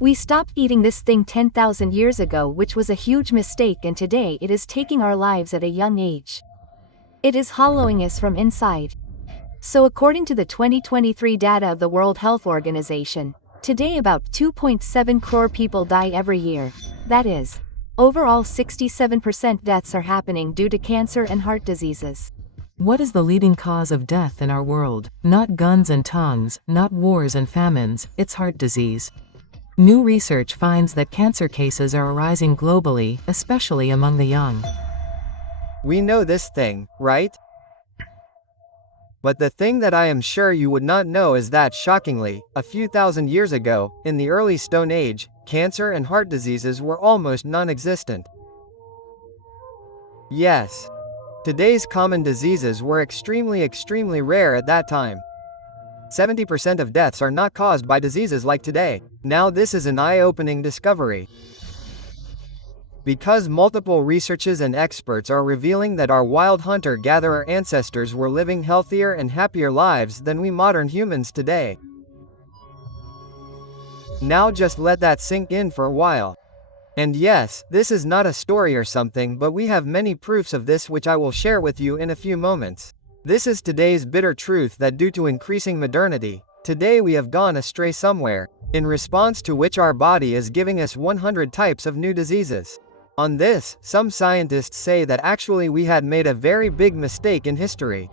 We stopped eating this thing 10,000 years ago, which was a huge mistake, and today it is taking our lives at a young age. It is hollowing us from inside. So according to the 2023 data of the World Health Organization, today about 2.7 crore people die every year. That is, overall 67% deaths are happening due to cancer and heart diseases. What is the leading cause of death in our world? Not guns and tongues, not wars and famines, it's heart disease. New research finds that cancer cases are rising globally, especially among the young. We know this thing, right? But the thing that I am sure you would not know is that, shockingly, a few thousand years ago, in the early Stone Age, cancer and heart diseases were almost non-existent. Yes. Today's common diseases were extremely rare at that time. 70% of deaths are not caused by diseases like today. Now this is an eye-opening discovery. Because multiple researches and experts are revealing that our wild hunter-gatherer ancestors were living healthier and happier lives than we modern humans today. Now just let that sink in for a while. And yes, this is not a story or something, but we have many proofs of this which I will share with you in a few moments. This is today's bitter truth, that due to increasing modernity, today we have gone astray somewhere, in response to which our body is giving us 100 types of new diseases. On this, some scientists say that actually we had made a very big mistake in history.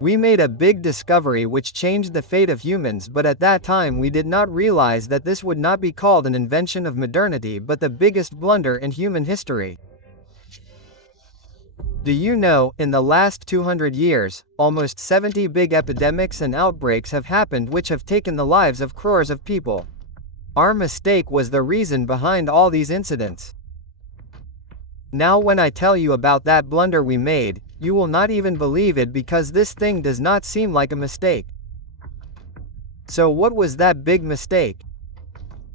We made a big discovery which changed the fate of humans, but at that time we did not realize that this would not be called an invention of modernity but the biggest blunder in human history. Do you know, in the last 200 years, almost 70 big epidemics and outbreaks have happened which have taken the lives of crores of people. Our mistake was the reason behind all these incidents. Now when I tell you about that blunder we made, you will not even believe it, because this thing does not seem like a mistake. So what was that big mistake?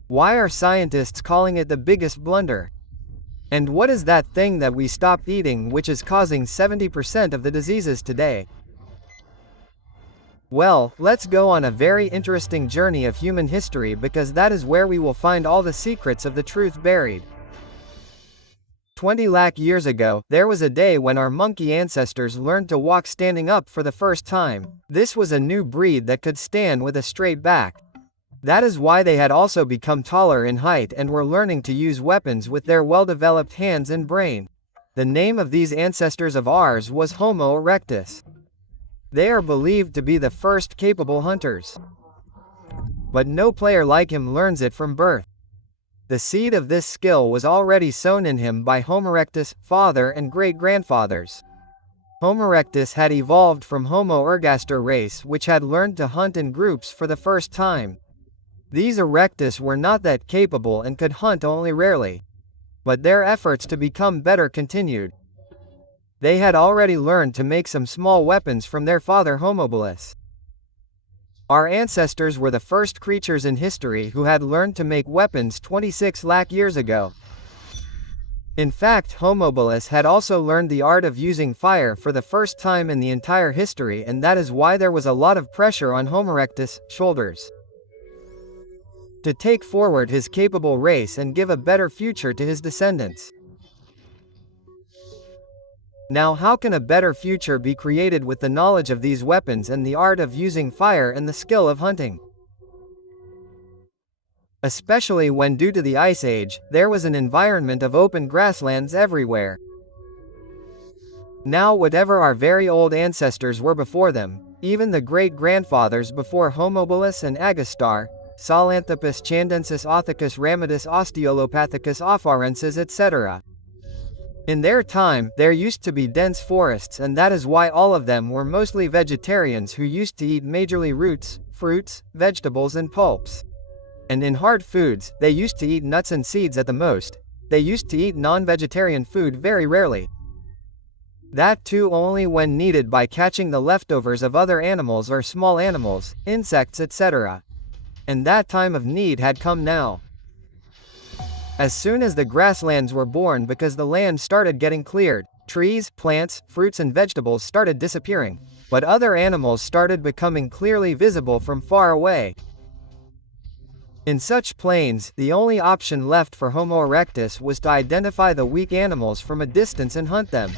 Why are scientists calling it the biggest blunder? And what is that thing that we stopped eating which is causing 70% of the diseases today? Well, let's go on a very interesting journey of human history, because that is where we will find all the secrets of the truth buried. 20 lakh years ago, there was a day when our monkey ancestors learned to walk standing up for the first time. This was a new breed that could stand with a straight back. That is why they had also become taller in height and were learning to use weapons with their well-developed hands and brain. The name of these ancestors of ours was Homo erectus. They are believed to be the first capable hunters. But no player like him learns it from birth. The seed of this skill was already sown in him by Homo erectus' father and great-grandfathers. Homo erectus had evolved from Homo ergaster race, which had learned to hunt in groups for the first time. These erectus were not that capable and could hunt only rarely. But their efforts to become better continued. They had already learned to make some small weapons from their father Homo habilis. Our ancestors were the first creatures in history who had learned to make weapons 26 lakh years ago. In fact, Homo habilis had also learned the art of using fire for the first time in the entire history, and that is why there was a lot of pressure on Homo erectus' shoulders to take forward his capable race and give a better future to his descendants. Now how can a better future be created with the knowledge of these weapons and the art of using fire and the skill of hunting? Especially when, due to the Ice Age, there was an environment of open grasslands everywhere. Now whatever our very old ancestors were before them, even the great-grandfathers before Homo habilis and Agastar, Sahelanthropus chandensis Othicus ramidus Osteolopathicus afarensis etc. In their time, there used to be dense forests, and that is why all of them were mostly vegetarians who used to eat majorly roots, fruits, vegetables and pulps. And in hard foods, they used to eat nuts and seeds at the most. They used to eat non-vegetarian food very rarely. That too only when needed by catching the leftovers of other animals or small animals, insects etc. And that time of need had come now. As soon as the grasslands were born, because the land started getting cleared, trees, plants, fruits and vegetables started disappearing, but other animals started becoming clearly visible from far away. In such plains, the only option left for Homo erectus was to identify the weak animals from a distance and hunt them.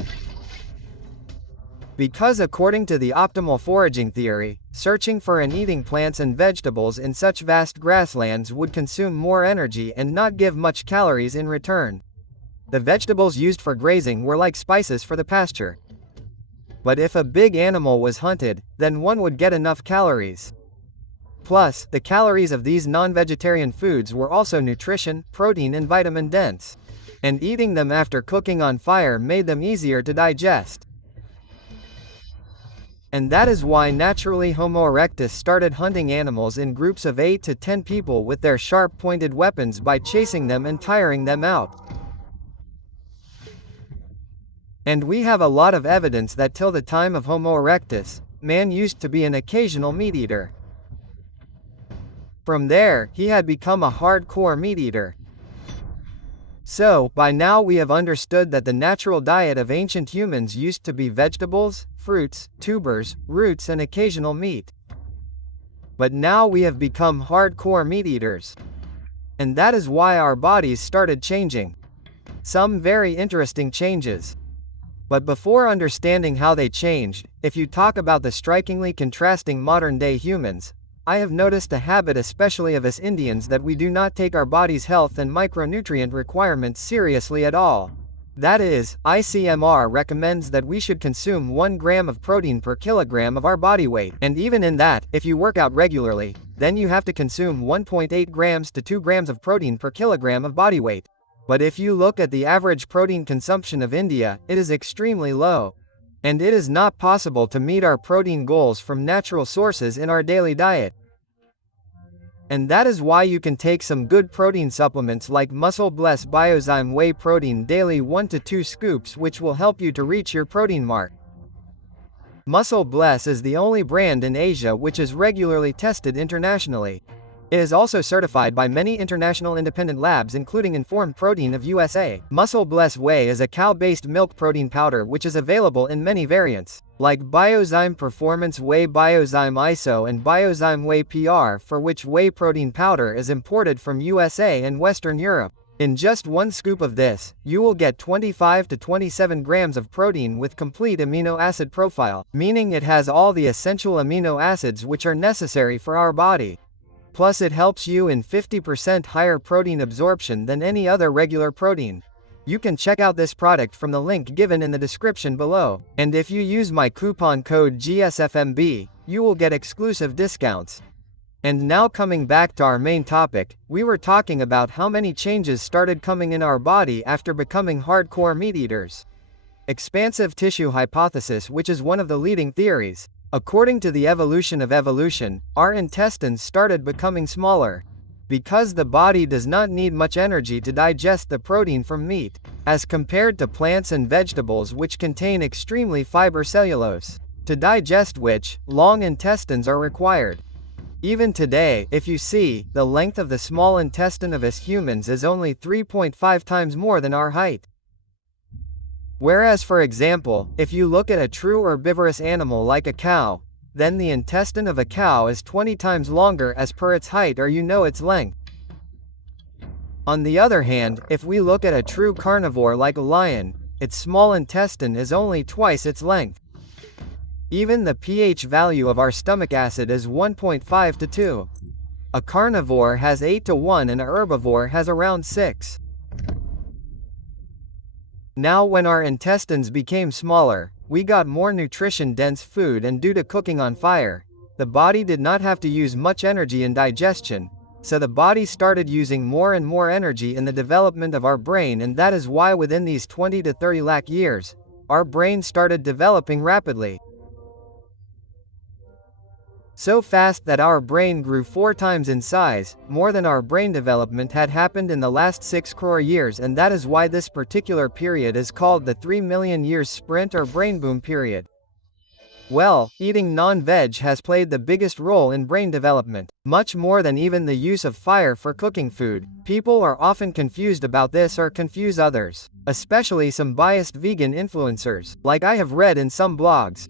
Because according to the optimal foraging theory, searching for and eating plants and vegetables in such vast grasslands would consume more energy and not give much calories in return. The vegetables used for grazing were like spices for the pasture. But if a big animal was hunted, then one would get enough calories. Plus, the calories of these non-vegetarian foods were also nutrition, protein and vitamin dense. And eating them after cooking on fire made them easier to digest. And that is why naturally Homo erectus started hunting animals in groups of 8 to 10 people with their sharp-pointed weapons by chasing them and tiring them out. And we have a lot of evidence that till the time of Homo erectus, man used to be an occasional meat-eater. From there, he had become a hardcore meat-eater. So, by now we have understood that the natural diet of ancient humans used to be vegetables, fruits, tubers, roots and occasional meat. But now we have become hardcore meat-eaters. And that is why our bodies started changing. Some very interesting changes. But before understanding how they changed, if you talk about the strikingly contrasting modern-day humans, I have noticed a habit especially of us Indians that we do not take our body's health and micronutrient requirements seriously at all. That is, ICMR recommends that we should consume 1 gram of protein per kilogram of our body weight, and even in that, if you work out regularly, then you have to consume 1.8 grams to 2 grams of protein per kilogram of body weight. But if you look at the average protein consumption of India, it is extremely low. And it is not possible to meet our protein goals from natural sources in our daily diet. And that is why you can take some good protein supplements like Muscle Bless Biozyme Whey Protein daily 1 to 2 scoops, which will help you to reach your protein mark. Muscle Bless is the only brand in Asia which is regularly tested internationally. It is also certified by many international independent labs including Informed Protein of USA. Muscle Bless Whey is a cow-based milk protein powder which is available in many variants, like Biozyme Performance Whey, Biozyme ISO and Biozyme Whey PR, for which whey protein powder is imported from USA and Western Europe. In just 1 scoop of this, you will get 25 to 27 grams of protein with complete amino acid profile, meaning it has all the essential amino acids which are necessary for our body. Plus it helps you in 50% higher protein absorption than any other regular protein. You can check out this product from the link given in the description below, and if you use my coupon code GSFMB, you will get exclusive discounts. And now coming back to our main topic, we were talking about how many changes started coming in our body after becoming hardcore meat eaters. Expansive tissue hypothesis, which is one of the leading theories. According to the evolution of evolution, our intestines started becoming smaller. Because the body does not need much energy to digest the protein from meat, as compared to plants and vegetables which contain extremely fiber cellulose, to digest which, long intestines are required. Even today, if you see, the length of the small intestine of us humans is only 3.5 times more than our height. Whereas for example, if you look at a true herbivorous animal like a cow, then the intestine of a cow is 20 times longer as per its height or its length. On the other hand, if we look at a true carnivore like a lion, its small intestine is only twice its length. Even the pH value of our stomach acid is 1.5 to 2. A carnivore has 8 to 1 and a herbivore has around 6. Now when our intestines became smaller, we got more nutrition-dense food, and due to cooking on fire, the body did not have to use much energy in digestion, so the body started using more and more energy in the development of our brain, and that is why within these 20 to 30 lakh years, our brain started developing rapidly. So fast that our brain grew 4 times in size, more than our brain development had happened in the last 6 crore years, and that is why this particular period is called the 3 million years sprint or brain boom period. Well, eating non-veg has played the biggest role in brain development, much more than even the use of fire for cooking food. People are often confused about this or confuse others, especially some biased vegan influencers, like I have read in some blogs.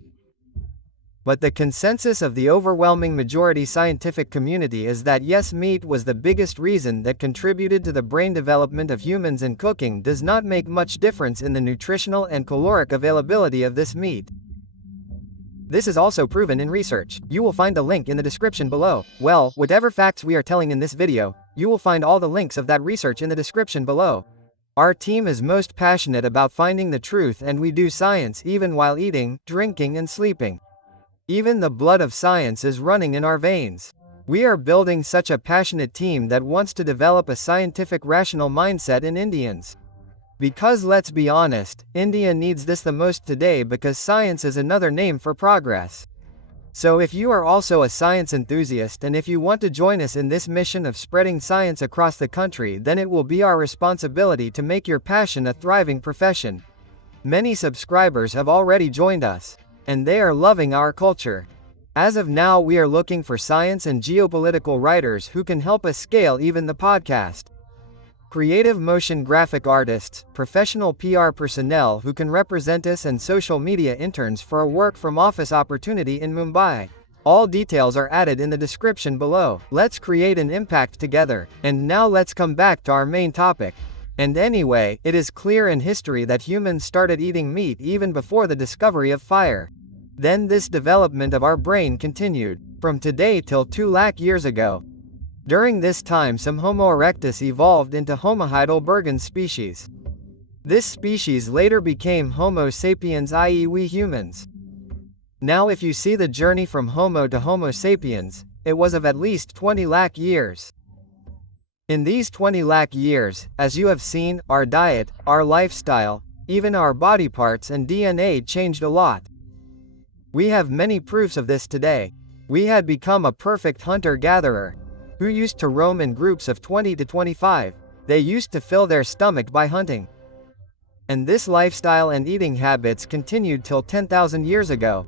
But the consensus of the overwhelming majority scientific community is that yes, meat was the biggest reason that contributed to the brain development of humans, and cooking does not make much difference in the nutritional and caloric availability of this meat. This is also proven in research. You will find a link in the description below. Well, whatever facts we are telling in this video, you will find all the links of that research in the description below. Our team is most passionate about finding the truth, and we do science even while eating, drinking and sleeping. Even the blood of science is running in our veins. We are building such a passionate team that wants to develop a scientific rational mindset in Indians. Because let's be honest, India needs this the most today, because science is another name for progress. So if you are also a science enthusiast, and if you want to join us in this mission of spreading science across the country, then it will be our responsibility to make your passion a thriving profession. Many subscribers have already joined us, and they are loving our culture. As of now, we are looking for science and geopolitical writers who can help us scale even the podcast. Creative motion graphic artists, professional PR personnel who can represent us, and social media interns for a work from office opportunity in Mumbai. All details are added in the description below. Let's create an impact together. And now let's come back to our main topic. And anyway, it is clear in history that humans started eating meat even before the discovery of fire. Then this development of our brain continued, from today till 2 lakh years ago. During this time, some Homo erectus evolved into Homo heidelbergensis species. This species later became Homo sapiens, i.e. we humans. Now if you see the journey from Homo to Homo sapiens, it was of at least 20 lakh years. In these 20 lakh years, as you have seen, our diet, our lifestyle, even our body parts and DNA changed a lot. We have many proofs of this today. We had become a perfect hunter-gatherer, who used to roam in groups of 20 to 25. They used to fill their stomach by hunting. And this lifestyle and eating habits continued till 10,000 years ago.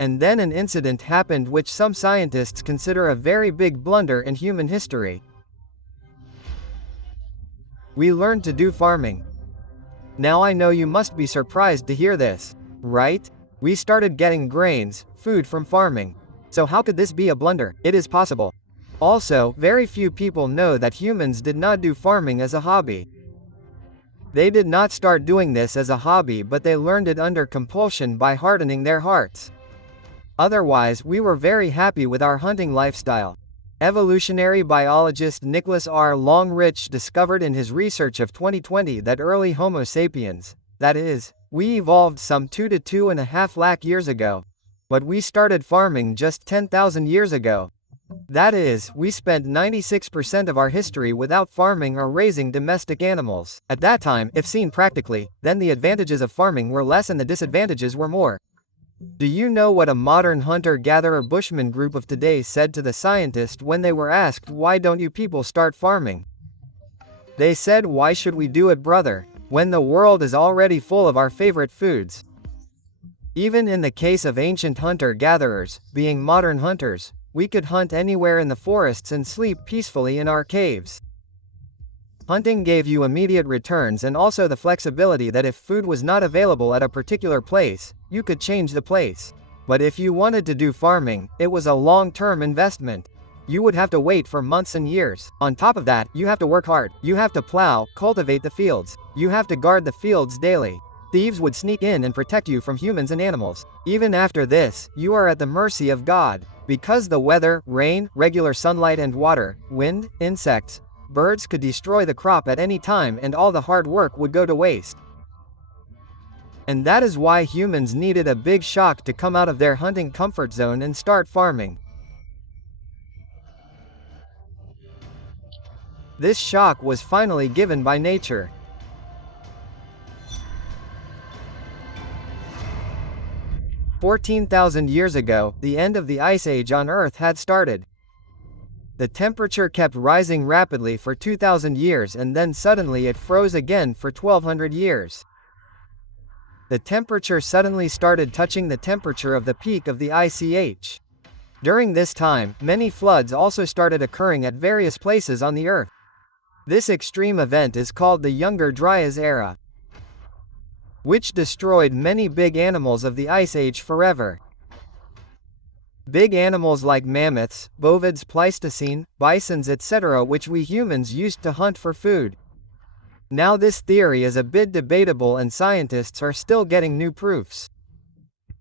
And then an incident happened which some scientists consider a very big blunder in human history. We learned to do farming. Now I know you must be surprised to hear this, right? We started getting grains, food from farming. So how could this be a blunder? It is possible. Also, very few people know that humans did not do farming as a hobby. They did not start doing this as a hobby, but they learned it under compulsion by hardening their hearts. Otherwise, we were very happy with our hunting lifestyle. Evolutionary biologist Nicholas R. Longrich discovered in his research of 2020 that early Homo sapiens, that is, we evolved some 2 to 2.5 lakh years ago. But we started farming just 10,000 years ago. That is, we spent 96% of our history without farming or raising domestic animals. At that time, if seen practically, then the advantages of farming were less and the disadvantages were more. Do you know what a modern hunter-gatherer bushman group of today said to the scientist when they were asked, "Why don't you people start farming?" They said, "Why should we do it, brother, when the world is already full of our favorite foods?" Even in the case of ancient hunter-gatherers, being modern hunters, we could hunt anywhere in the forests and sleep peacefully in our caves. Hunting gave you immediate returns and also the flexibility that if food was not available at a particular place, you could change the place. But if you wanted to do farming, it was a long-term investment. You would have to wait for months and years. On top of that, you have to work hard. You have to plow, cultivate the fields. You have to guard the fields daily. Thieves would sneak in and protect you from humans and animals. Even after this, you are at the mercy of God. Because the weather, rain, regular sunlight and water, wind, insects, birds could destroy the crop at any time, and all the hard work would go to waste. And that is why humans needed a big shock to come out of their hunting comfort zone and start farming. This shock was finally given by nature. "14,000 years ago, the end of the Ice Age on Earth had started. The temperature kept rising rapidly for 2,000 years, and then suddenly it froze again for 1,200 years. The temperature suddenly started touching the temperature of the peak of the ICH. During this time, many floods also started occurring at various places on the Earth. This extreme event is called the Younger Dryas era. which destroyed many big animals of the Ice Age forever. Big animals like mammoths, bovids, Pleistocene, bisons, etc., which we humans used to hunt for food. Now this theory is a bit debatable and scientists are still getting new proofs.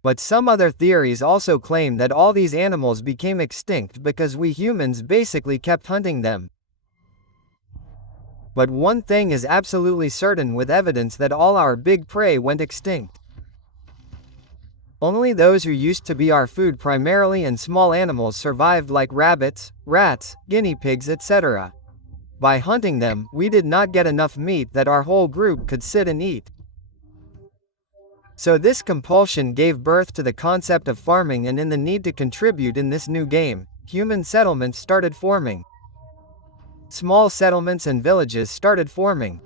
But some other theories also claim that all these animals became extinct because we humans basically kept hunting them. But one thing is absolutely certain with evidence that all our big prey went extinct. Only those who used to be our food primarily and small animals survived, like rabbits, rats, guinea pigs, etc. By hunting them, we did not get enough meat that our whole group could sit and eat. So this compulsion gave birth to the concept of farming, and in the need to contribute in this new game, human settlements started forming. Small settlements and villages started forming.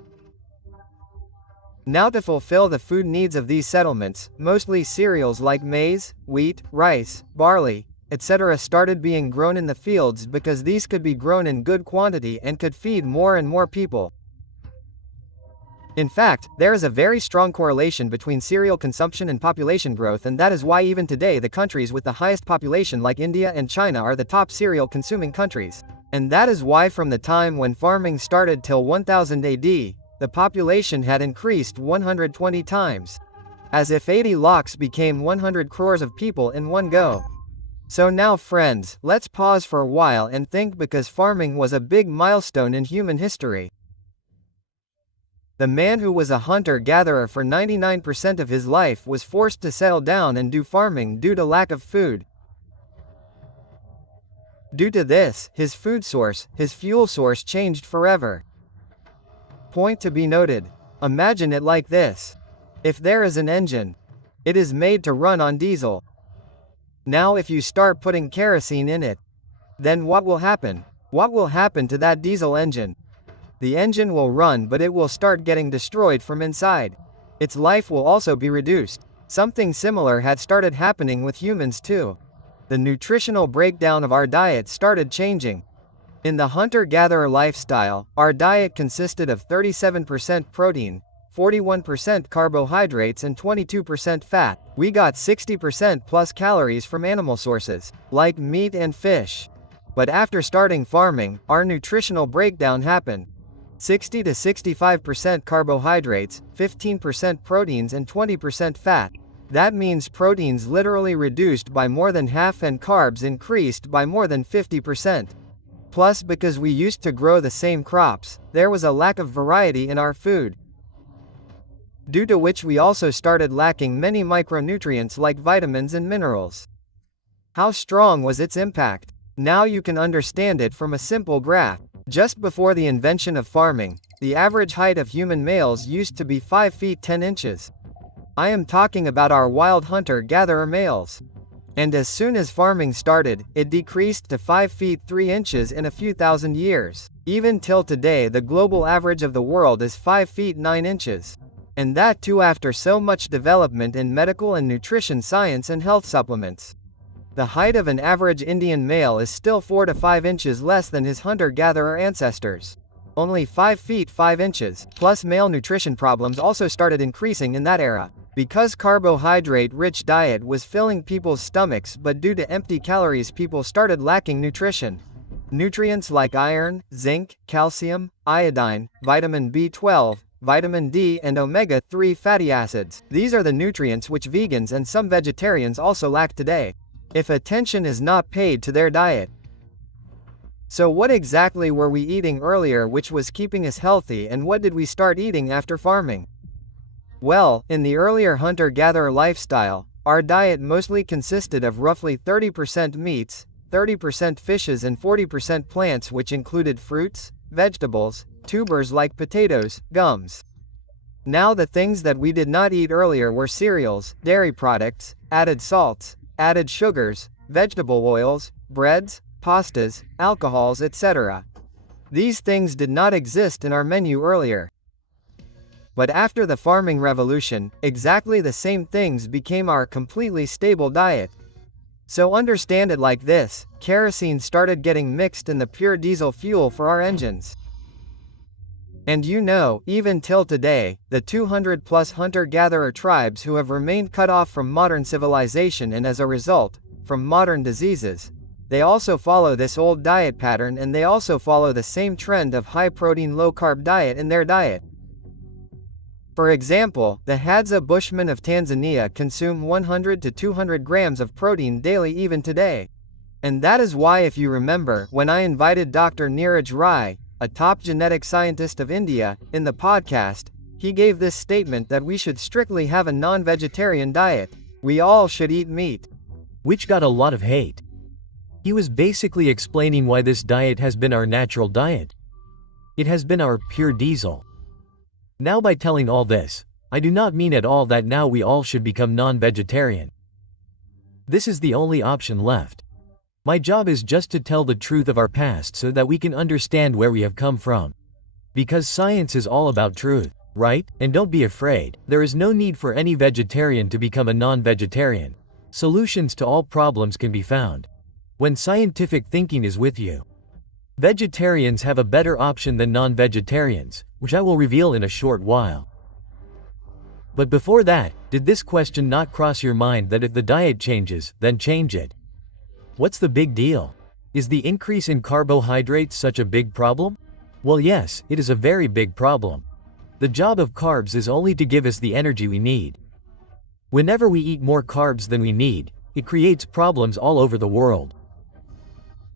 Now to fulfill the food needs of these settlements, mostly cereals like maize, wheat, rice, barley, etc. started being grown in the fields because these could be grown in good quantity and could feed more and more people. In fact, there is a very strong correlation between cereal consumption and population growth, and that is why even today the countries with the highest population like India and China are the top cereal consuming countries. And that is why from the time when farming started till 1000 AD, the population had increased 120 times. As if 80 lakhs became 100 crores of people in one go. So now friends, let's pause for a while and think, because farming was a big milestone in human history. The man who was a hunter-gatherer for 99% of his life was forced to settle down and do farming due to lack of food. Due to this, his food source, his fuel source changed forever. Point to be noted. Imagine it like this. If there is an engine, it is made to run on diesel. Now if you start putting kerosene in it, then what will happen? What will happen to that diesel engine? The engine will run, but it will start getting destroyed from inside. Its life will also be reduced. Something similar had started happening with humans too. The nutritional breakdown of our diet started changing. In the hunter-gatherer lifestyle, our diet consisted of 37% protein, 41% carbohydrates and 22% fat. We got 60% plus calories from animal sources, like meat and fish. But after starting farming, our nutritional breakdown happened. 60 to 65% carbohydrates, 15% proteins and 20% fat. That means proteins literally reduced by more than half and carbs increased by more than 50%. Plus, because we used to grow the same crops, there was a lack of variety in our food. Due to which we also started lacking many micronutrients like vitamins and minerals. How strong was its impact? Now you can understand it from a simple graph. Just before the invention of farming, the average height of human males used to be 5 feet 10 inches. I am talking about our wild hunter-gatherer males. And as soon as farming started, it decreased to 5 feet 3 inches in a few thousand years. Even till today, the global average of the world is 5 feet 9 inches. And that too after so much development in medical and nutrition science and health supplements. The height of an average Indian male is still 4 to 5 inches less than his hunter-gatherer ancestors. Only 5 feet 5 inches, plus male nutrition problems also started increasing in that era. Because carbohydrate-rich diet was filling people's stomachs, but due to empty calories people started lacking nutrition. Nutrients like iron, zinc, calcium, iodine, vitamin B12, vitamin D and omega-3 fatty acids. These are the nutrients which vegans and some vegetarians also lack today, if attention is not paid to their diet. So what exactly were we eating earlier which was keeping us healthy, and what did we start eating after farming? Well, in the earlier hunter-gatherer lifestyle, our diet mostly consisted of roughly 30% meats, 30% fishes and 40% plants, which included fruits, vegetables, tubers like potatoes, gums. Now the things that we did not eat earlier were cereals, dairy products, added salts, added sugars, vegetable oils, breads, pastas, alcohols, etc. These things did not exist in our menu earlier. But after the farming revolution, exactly the same things became our completely stable diet. So understand it like this: kerosene started getting mixed in the pure diesel fuel for our engines. And you know, even till today, the 200 plus hunter-gatherer tribes who have remained cut off from modern civilization and as a result, from modern diseases, they also follow this old diet pattern and they also follow the same trend of high-protein low-carb diet in their diet. For example, the Hadza Bushmen of Tanzania consume 100 to 200 grams of protein daily even today. And that is why, if you remember, when I invited Dr. Neeraj Rai, a top genetic scientist of India, in the podcast, he gave this statement that we should strictly have a non-vegetarian diet. We all should eat meat. Which got a lot of hate. He was basically explaining why this diet has been our natural diet. It has been our pure diesel. Now, by telling all this, I do not mean at all that now we all should become non-vegetarian. This is the only option left. My job is just to tell the truth of our past so that we can understand where we have come from. Because science is all about truth, right? And don't be afraid, there is no need for any vegetarian to become a non-vegetarian. Solutions to all problems can be found when scientific thinking is with you. Vegetarians have a better option than non-vegetarians, which I will reveal in a short while. But before that, did this question not cross your mind that if the diet changes, then change it? What's the big deal? Is the increase in carbohydrates such a big problem? Well, yes, it is a very big problem. The job of carbs is only to give us the energy we need. Whenever we eat more carbs than we need, it creates problems all over the world.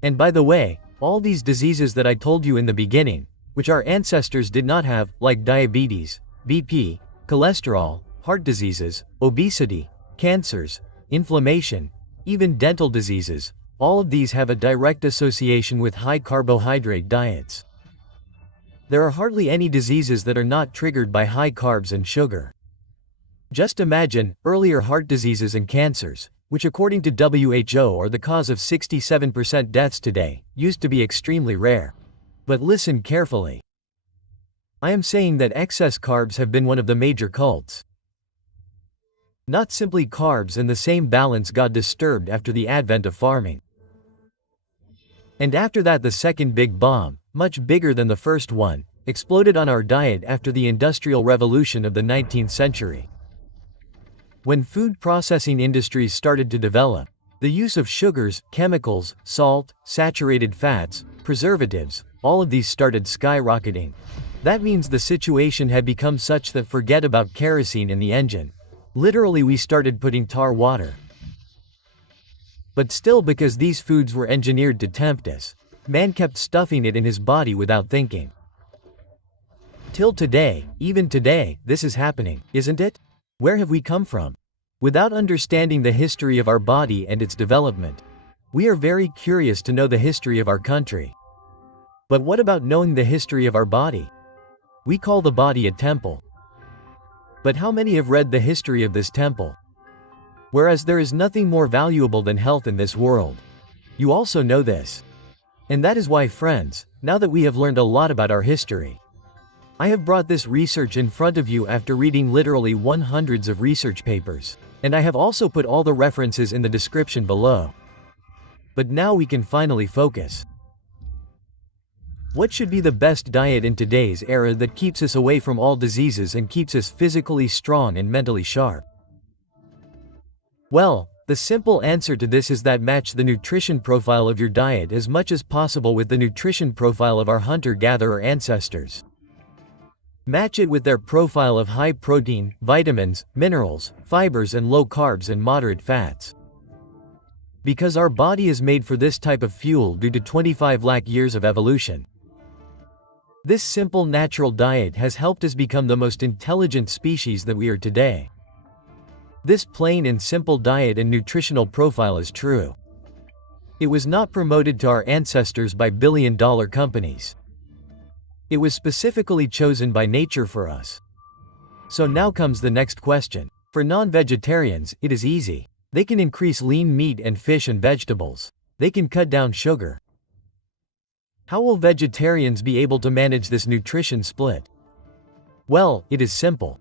And by the way, all these diseases that I told you in the beginning, which our ancestors did not have, like diabetes, BP, cholesterol, heart diseases, obesity, cancers, inflammation, even dental diseases, all of these have a direct association with high carbohydrate diets. There are hardly any diseases that are not triggered by high carbs and sugar. Just imagine, earlier heart diseases and cancers, which according to WHO are the cause of 67% deaths today, used to be extremely rare. But listen carefully. I am saying that excess carbs have been one of the major cults. Not simply carbs, and the same balance got disturbed after the advent of farming. And after that, the second big bomb, much bigger than the first one, exploded on our diet after the Industrial Revolution of the 19th century. When food processing industries started to develop, the use of sugars, chemicals, salt, saturated fats, preservatives, all of these started skyrocketing. That means the situation had become such that forget about kerosene in the engine. Literally, we started putting tar water. But still, because these foods were engineered to tempt us, man kept stuffing it in his body without thinking. Till today, even today, this is happening, isn't it? Where have we come from? Without understanding the history of our body and its development, we are very curious to know the history of our country. But what about knowing the history of our body? We call the body a temple. But how many have read the history of this temple? Whereas there is nothing more valuable than health in this world. You also know this. And that is why, friends, now that we have learned a lot about our history, I have brought this research in front of you after reading literally hundreds of research papers, and I have also put all the references in the description below. But now we can finally focus. What should be the best diet in today's era that keeps us away from all diseases and keeps us physically strong and mentally sharp? Well, the simple answer to this is that match the nutrition profile of your diet as much as possible with the nutrition profile of our hunter-gatherer ancestors. Match it with their profile of high protein, vitamins, minerals, fibers, and low carbs and moderate fats. Because our body is made for this type of fuel due to 25 lakh years of evolution. This simple natural diet has helped us become the most intelligent species that we are today. This plain and simple diet and nutritional profile is true. It was not promoted to our ancestors by billion-dollar companies. It was specifically chosen by nature for us. So now comes the next question. For non-vegetarians, it is easy. They can increase lean meat and fish and vegetables. They can cut down sugar. How will vegetarians be able to manage this nutrition split? Well, it is simple.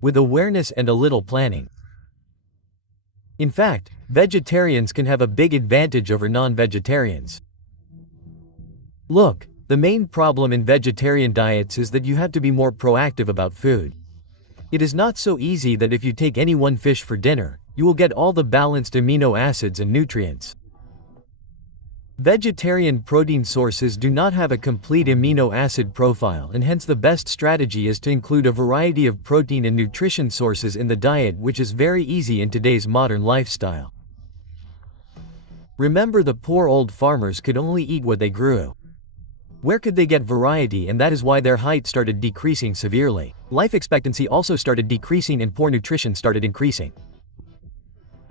With awareness and a little planning. In fact, vegetarians can have a big advantage over non-vegetarians. Look, The main problem in vegetarian diets is that you have to be more proactive about food. It is not so easy that if you take any one fish for dinner, you will get all the balanced amino acids and nutrients. Vegetarian protein sources do not have a complete amino acid profile, and hence the best strategy is to include a variety of protein and nutrition sources in the diet, which is very easy in today's modern lifestyle. Remember, the poor old farmers could only eat what they grew. Where could they get variety? And that is why their height started decreasing severely. Life expectancy also started decreasing and poor nutrition started increasing.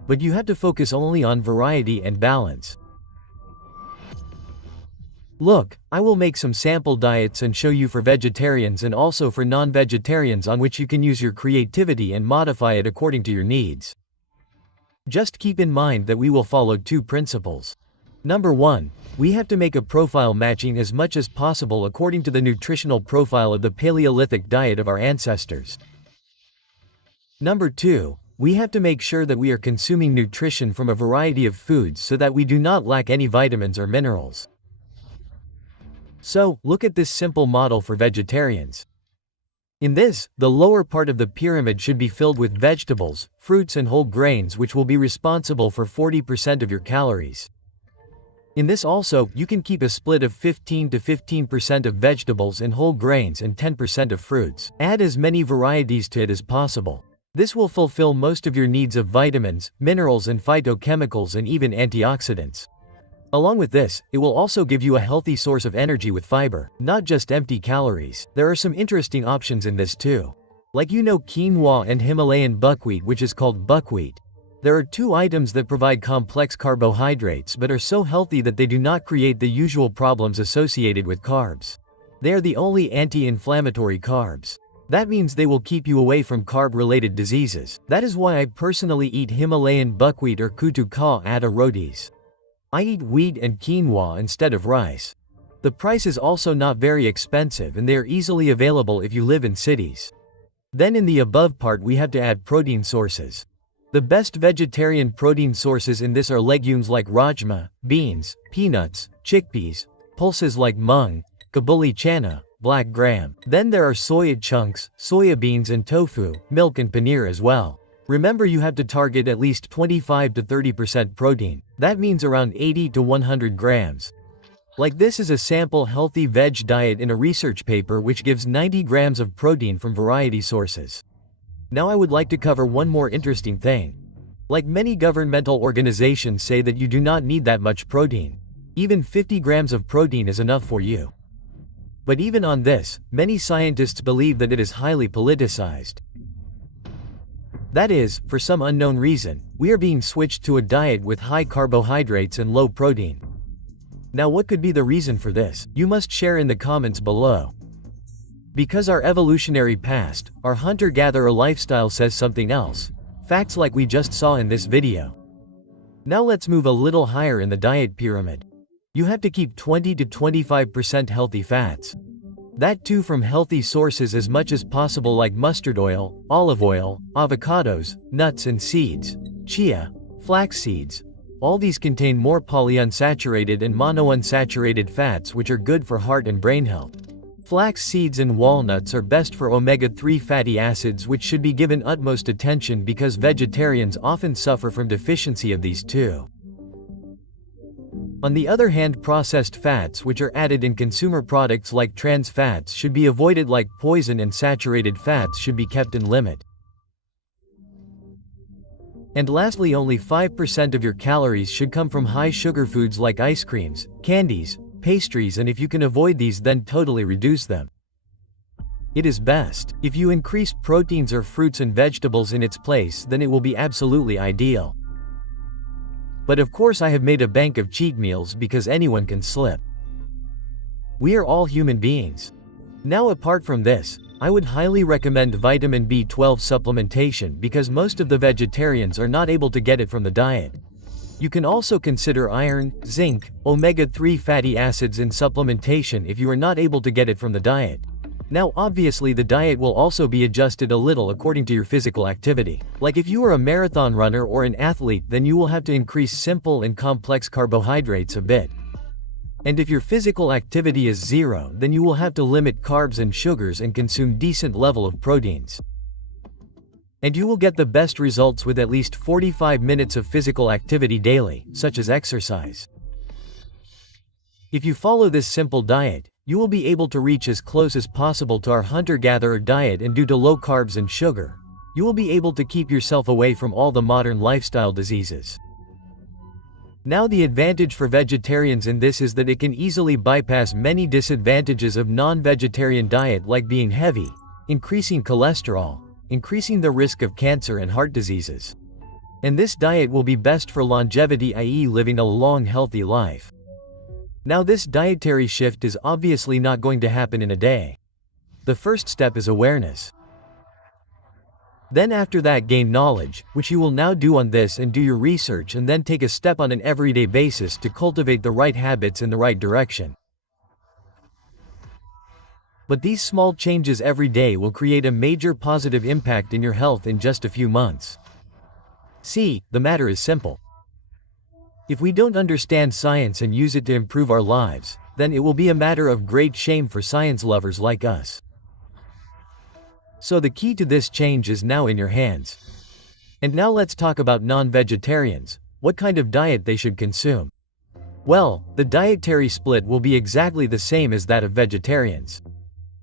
But you have to focus only on variety and balance. Look, I will make some sample diets and show you for vegetarians and also for non-vegetarians, on which you can use your creativity and modify it according to your needs. Just keep in mind that we will follow two principles. Number 1, we have to make a profile matching as much as possible according to the nutritional profile of the Paleolithic diet of our ancestors. Number 2, we have to make sure that we are consuming nutrition from a variety of foods so that we do not lack any vitamins or minerals. So, look at this simple model for vegetarians. In this, the lower part of the pyramid should be filled with vegetables, fruits and whole grains, which will be responsible for 40% of your calories. In this also, you can keep a split of 15 to 15% of vegetables and whole grains and 10% of fruits. Add as many varieties to it as possible. This will fulfill most of your needs of vitamins, minerals and phytochemicals and even antioxidants. Along with this, it will also give you a healthy source of energy with fiber, not just empty calories. There are some interesting options in this too. Like quinoa and Himalayan buckwheat, which is called buckwheat. There are two items that provide complex carbohydrates but are so healthy that they do not create the usual problems associated with carbs. They are the only anti-inflammatory carbs. That means they will keep you away from carb-related diseases. That is why I personally eat Himalayan buckwheat or kutu ka atta rotis. I eat wheat and quinoa instead of rice. The price is also not very expensive and they are easily available if you live in cities. Then in the above part we have to add protein sources. The best vegetarian protein sources in this are legumes like rajma, beans, peanuts, chickpeas, pulses like mung, kabuli chana, black gram. Then there are soya chunks, soya beans and tofu, milk and paneer as well. Remember, you have to target at least 25 to 30% protein. That means around 80 to 100 grams. Like this is a sample healthy veg diet in a research paper which gives 90 grams of protein from variety sources. Now I would like to cover one more interesting thing. Like many governmental organizations say that you do not need that much protein. Even 50 grams of protein is enough for you. But even on this, many scientists believe that it is highly politicized. That is, for some unknown reason, we are being switched to a diet with high carbohydrates and low protein. Now what could be the reason for this? You must share in the comments below. Because our evolutionary past, our hunter-gatherer lifestyle says something else. Facts like we just saw in this video. Now let's move a little higher in the diet pyramid. You have to keep 20 to 25% healthy fats. That too from healthy sources as much as possible, like mustard oil, olive oil, avocados, nuts and seeds, chia, flax seeds. All these contain more polyunsaturated and monounsaturated fats which are good for heart and brain health. Flax seeds and walnuts are best for omega-3 fatty acids, which should be given utmost attention because vegetarians often suffer from deficiency of these too. On the other hand, processed fats which are added in consumer products like trans fats should be avoided, like poison, and saturated fats should be kept in limit. And lastly, only 5% of your calories should come from high sugar foods like ice creams, candies, pastries, and if you can avoid these, then totally reduce them. It is best if you increase proteins or fruits and vegetables in its place, then it will be absolutely ideal. But of course I have made a bank of cheat meals because anyone can slip. We are all human beings. Now apart from this, I would highly recommend vitamin B12 supplementation because most of the vegetarians are not able to get it from the diet. You can also consider iron, zinc, omega-3 fatty acids in supplementation if you are not able to get it from the diet. Now obviously the diet will also be adjusted a little according to your physical activity. Like if you are a marathon runner or an athlete, then you will have to increase simple and complex carbohydrates a bit. And if your physical activity is zero, then you will have to limit carbs and sugars and consume decent level of proteins. And you will get the best results with at least 45 minutes of physical activity daily, such as exercise. If you follow this simple diet, you will be able to reach as close as possible to our hunter-gatherer diet, and due to low carbs and sugar, you will be able to keep yourself away from all the modern lifestyle diseases. Now the advantage for vegetarians in this is that it can easily bypass many disadvantages of non-vegetarian diet, like being heavy, increasing cholesterol, increasing the risk of cancer and heart diseases. And this diet will be best for longevity, i.e. living a long healthy life. Now this dietary shift is obviously not going to happen in a day. The first step is awareness. Then after that, gain knowledge, which you will now do on this, and do your research, and then take a step on an everyday basis to cultivate the right habits in the right direction. But these small changes every day will create a major positive impact in your health in just a few months. See, the matter is simple. If we don't understand science and use it to improve our lives, then it will be a matter of great shame for science lovers like us. So the key to this change is now in your hands. And now let's talk about non-vegetarians, what kind of diet they should consume. Well, the dietary split will be exactly the same as that of vegetarians.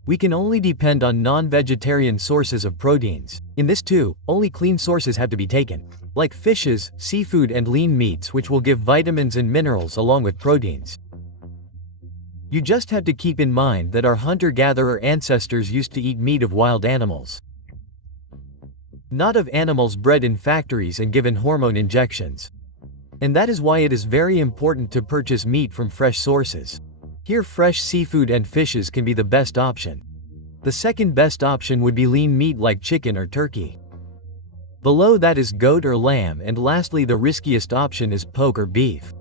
We can only depend on non-vegetarian sources of proteins. In this too, only clean sources have to be taken, like fishes, seafood and lean meats, which will give vitamins and minerals along with proteins. You just have to keep in mind that our hunter-gatherer ancestors used to eat meat of wild animals, not of animals bred in factories and given hormone injections. And that is why it is very important to purchase meat from fresh sources. Here fresh seafood and fishes can be the best option. The second best option would be lean meat like chicken or turkey. Below that is goat or lamb, and lastly the riskiest option is pork or beef,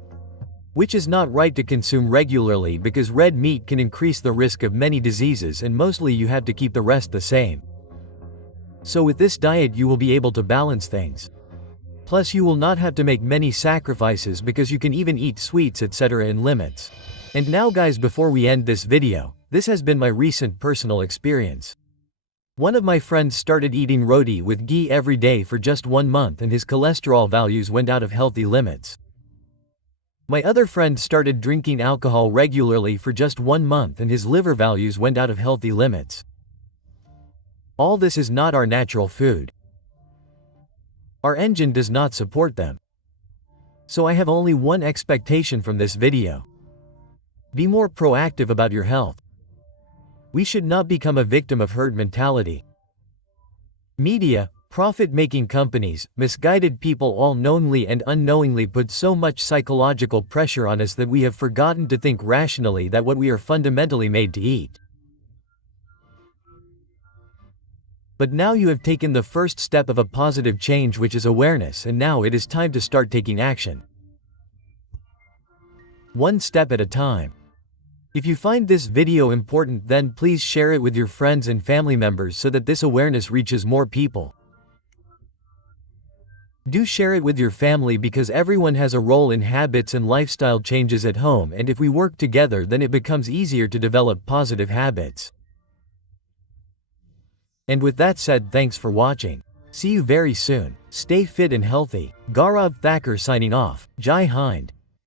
which is not right to consume regularly because red meat can increase the risk of many diseases, and mostly you have to keep the rest the same. So with this diet you will be able to balance things. Plus you will not have to make many sacrifices because you can even eat sweets etc. in limits. And now guys, before we end this video, this has been my recent personal experience. One of my friends started eating roti with ghee every day for just 1 month and his cholesterol values went out of healthy limits. My other friend started drinking alcohol regularly for just 1 month and his liver values went out of healthy limits. All this is not our natural food. Our engine does not support them. So I have only one expectation from this video. Be more proactive about your health. We should not become a victim of herd mentality. Media, profit-making companies, misguided people all knowingly and unknowingly put so much psychological pressure on us that we have forgotten to think rationally that what we are fundamentally made to eat. But now you have taken the first step of a positive change, which is awareness, and now it is time to start taking action. One step at a time. If you find this video important, then please share it with your friends and family members so that this awareness reaches more people. Do share it with your family because everyone has a role in habits and lifestyle changes at home, and if we work together then it becomes easier to develop positive habits. And with that said, thanks for watching. See you very soon. Stay fit and healthy. Gaurav Thakur signing off. Jai Hind.